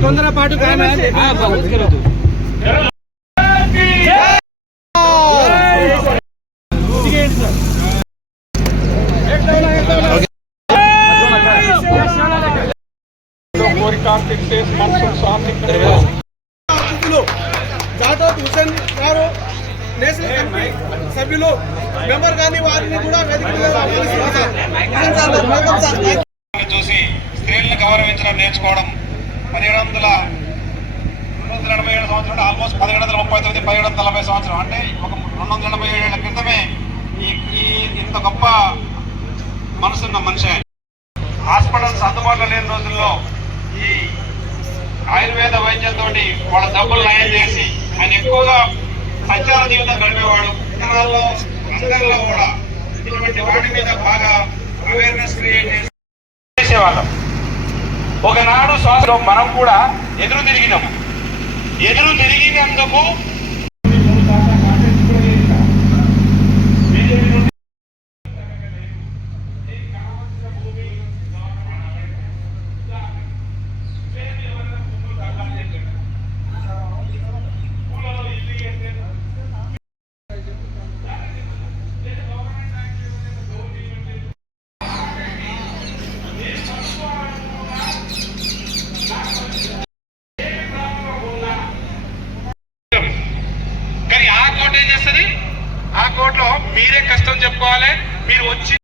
తొందరపాటు జాదవ్ హుసేన్ గారు national committee సభ్యులు మెంబర్ గాని వారిని కూడా చూసి స్త్రీలను గౌరవించడం నేర్చుకోవడం 1787 సంవత్సరం ఆల్మోస్ట్ 1739 1740 సంవత్సరం అంటే ఒక 287 ఏళ్ల క్రితమే ఈ ఇంత గొప్ప మనసున్న మనిషి. హాస్పిటల్స్ అందుబాటులో లేని రోజుల్లో ఈ ఆయుర్వేద వైద్యంతో వాళ్ళ జబ్బులు నయం చేసి ఆయన ఎక్కువగా సంచార జీవితం గడిపేవాడు. విత్తనాల్లో అందరిలో కూడా ఇటువంటి వాటి మీద బాగా అవేర్నెస్ క్రియేట్ చేసేవాళ్ళం. ఒకనాడు శ్వాసలో మనం కూడా ఎదురు తిరిగినందుకు ఆ కోర్టు ఏం చేస్తుంది? ఆ కోర్టులో మీరే కష్టం చెప్పుకోవాలి. మీరు వచ్చి